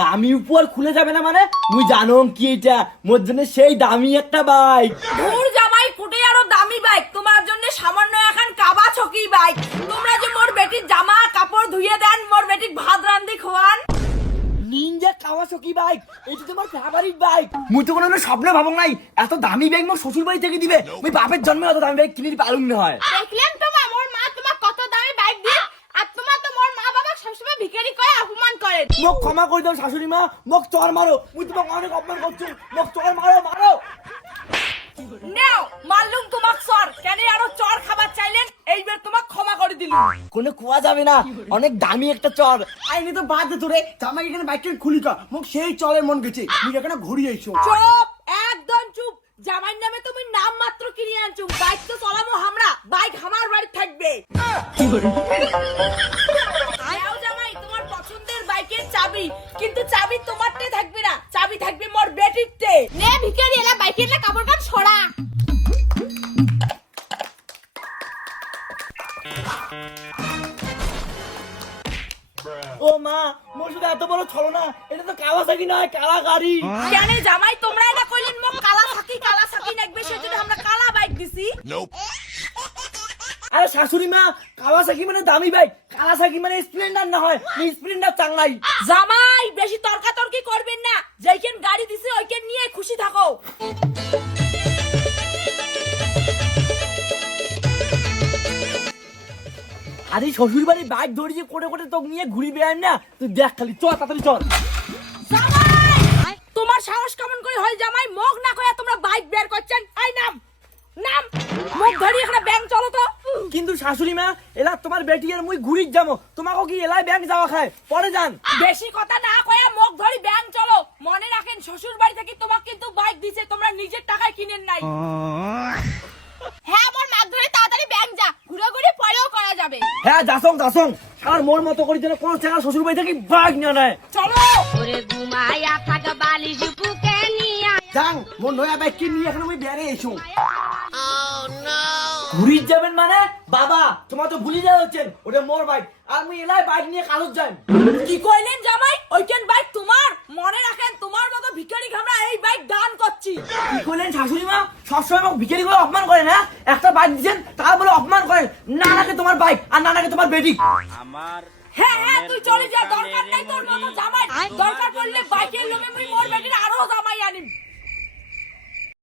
দামি উপর খুলে যাবে না মানে? মুই জানো কি এটা? মোর জন্য সেই দামি একটা বাইক দূর জামাই কুটে আরও দামি বাইক তোমার জন্য সামান্য এখন কাবা ছকি বাইক তোমরা যে মোর বেটির জামা কাপড় ধুইয়ে দেন মোর বেটির ভাত রান্ধি খোয়ান। নিনজা কাওয়াসাকি বাইক এটা তোমার ফেভারিট বাইক মুই তো কোনো স্বপ্নে ভাবং নাই এত দামি বাইক মোর শ্বশুর বাড়ি থেকে দিবে। মুই বাপের জন্মে অত দামি বাইক কিনে পারুম না হয় দেখলেন তো মা মোর মা তোমার কত দামি বাইক দিয়ে আর তোমার তো মোর মা বাবা সবসময় ভিখারি অপমান করে মোক ক্ষমা করে দাও শাশুড়ি মা মোক চর মারো মুই তোমাকে অনেক অপমান করছ মোক চর মারো মারো নেও মারলুম তোমাক সর কেন আরও চর খাবার চাইলেন? এইবার তোমাক ক্ষমা করে দিলুম কোনো খোয়া যাবে না। অনেক দামি একটা চর আইনি তো বাদ তোরে। জামাই এখানে বাইকটা খুলি কা মোক সেই চলের মন গেছে। তুই এখানে ঘুরি আইছো। চুপ একদম চুপ। জামাইর নামে তুমি নাম মাত্র কিনে আনছো বাইক তো চলামো আমরা বাইক আমার বাড়ি থাকবে। এলা কাপড় কান ছড়া। ও মা মোর এত বড় ছলো না এটা তো কাওয়াসাকি নয় কালা গাড়ি কেন জামাই তোমরা এটা কইলেন মো কালা সাকি কালা সাকি সেজন্য আমরা কালা বাইক দিছি। আরে শাশুড়ি মা কাওয়াসাকি মানে দামি বাইক কালাসাকি মানে স্প্লেন্ডার না হয় স্প্লেন্ডার চাংলাই জামাই বেশি তর্কাতর্কি আরে শ্বশুর বাড়ি বাইক ধরে যে কোটে কোটে তোকে নিয়ে ঘুরি বেড়ান না তুই দেখ খালি চল তাড়াতাড়ি চল। জামাই! তোমার সাহস কেমন করে হয় জামাই? মুখ না কয়া তোমরা বাইক বের করছেন। আই নাম নাম মুখ ধরি এখানে ব্যাংক চলো তো। কিন্তু শাশুড়ি মা এলা তোমার বেটি আর মুই ঘুরি যাব। তোমাকে কি এলাই ব্যাংক যাওয়া খায়? পরে যান। বেশি কথা না কয়া মুখ ধরি ব্যাংক চলো। মনে রাখেন শ্বশুর বাড়ি থেকে তোমাকে কিন্তু বাইক দিছে তোমরা নিজের টাকায় কিনেন নাই হ্যাঁ মোর মাছ ধরে তাড়াতাড়ি ব্যাংক যা ঘুরে ঘুরে পরেও করা যাবে হ্যাঁ যাসং যাসং আর মোর মতো করে যেন কোনো শ্বশুর বাড়ি থেকে নিয়ে নেয়। চলো। ওরে ঘুমায়া থাক বালিশ বুকে নিয়া যাং মোর নয়া বাইক কি নিয়ে এখানে মুই বেড়ে আইছো ঘুরি যাবেন মানে? বাবা তোমার তো ভুলে যাওয়া হচ্ছেন ওটা মোর বাইক। আর মুই এলাই বাইক নিয়ে যাই। কি কইলেন জামাই? ওইখান বাইক তোমার? মনে রাখেন তোমার মতো ভিখারি আমরা এই বাইক দান করছি। কি করলেন শাশুড়ি মা সবসময় আমাকে ভিখারি করে অপমান করে না? একটা বাইক দিচ্ছেন তার বলে অপমান করেন। আর নানাকে তোমার বেটি হ্যাঁ হ্যাঁ তুই চলে যা দরকার নাই তোর মতো জামাই। দরকার পড়লে